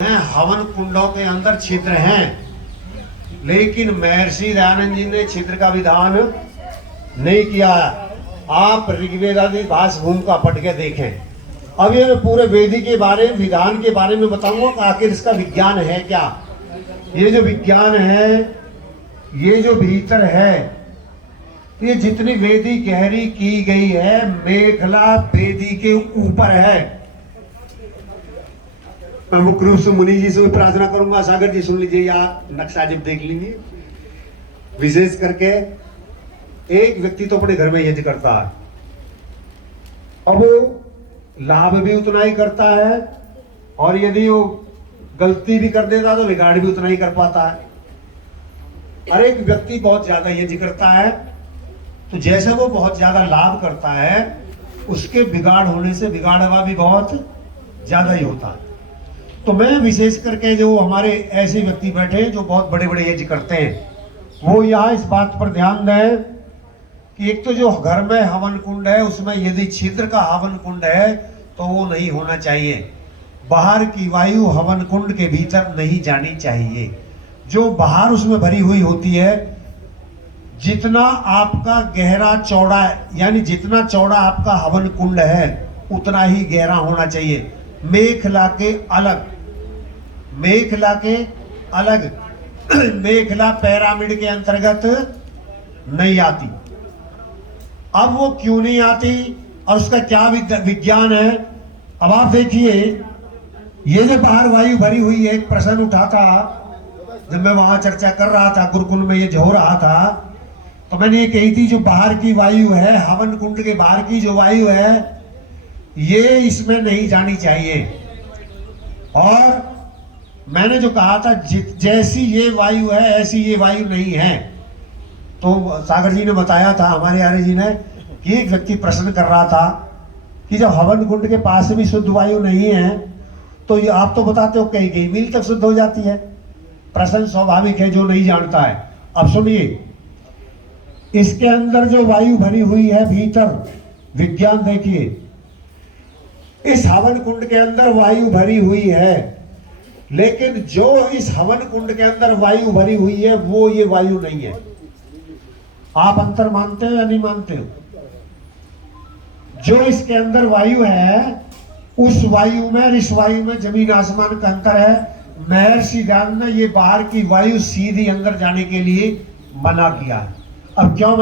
हवन कुंडों के अंदर छिद्र हैं, लेकिन महर्षि दयानंद जी ने छिद्र का विधान नहीं किया। आप ऋग्वेद आदि भाष भूमि का पढ़ के देखें। अब ये मैं पूरे वेदी के बारे विधान के बारे में बताऊंगा कि आखिर इसका विज्ञान है क्या। ये जो विज्ञान है, ये जो भीतर है, ये जितनी वेदी गहरी की गई है, मेखला वेदी के ऊपर है। मैं मुख्य रूप से मुनि जी से भी प्रार्थना करूंगा, सागर जी सुन लीजिए या नक्शा जब देख लीजिए। विशेष करके एक व्यक्ति तो अपने घर में यज्ञ करता है और वो लाभ भी उतना ही करता है, और यदि वो गलती भी कर देता तो बिगाड़ भी उतना ही कर पाता है। हर एक व्यक्ति बहुत ज्यादा यज्ञ करता है, तो जैसे वो बहुत ज्यादा लाभ करता है, उसके बिगाड़ होने से बिगाड़वा भी बहुत ज्यादा ही होता है। तो मैं विशेष करके जो हमारे ऐसे व्यक्ति बैठे जो बहुत बड़े बड़े यज्ञ करते हैं, वो यहाँ इस बात पर ध्यान दें कि एक तो जो घर में हवन कुंड है, उसमें यदि छिद्र का हवन कुंड है तो वो नहीं होना चाहिए। बाहर की वायु हवन कुंड के भीतर नहीं जानी चाहिए। जो बाहर उसमें भरी हुई होती है, जितना आपका गहरा चौड़ा, यानी जितना चौड़ा आपका हवन कुंड है उतना ही गहरा होना चाहिए। मेखला के अलग, मेखला के अलग मेखला पिरामिड के अंतर्गत नहीं आती। अब वो क्यों नहीं आती और उसका क्या विज्ञान है, अब आप देखिए। ये जो बाहर वायु भरी हुई है, एक प्रश्न उठा था जब मैं वहां चर्चा कर रहा था, गुरुकुल में ये हो रहा था, तो मैंने ये कही थी जो बाहर की वायु है, हवन कुंड के बाहर की जो वायु है, ये इसमें नहीं जानी चाहिए। और मैंने जो कहा था जैसी ये वायु है ऐसी ये वायु नहीं है। तो सागर जी ने बताया था, हमारे आर्य जी ने, कि एक व्यक्ति प्रश्न कर रहा था कि जब हवन कुंड के पास भी शुद्ध वायु नहीं है तो ये आप तो बताते हो कई कई मील तक शुद्ध हो जाती है। प्रश्न स्वाभाविक है जो नहीं जानता है। अब सुनिए, इसके अंदर जो वायु भरी हुई है भीतर, विज्ञान देखिए, इस हवन कुंड के अंदर वायु भरी हुई है, लेकिन जो इस हवन कुंड के अंदर वायु भरी हुई है वो ये वायु नहीं है। आप अंतर मानते हो या नहीं मानते हो? जो इसके अंदर वायु है, उस वायु में, इस वायु में जमीन आसमान का अंतर है। महर्षि दयानंद ने ये बाहर की वायु सीधी अंदर जाने के लिए मना किया। अब क्यों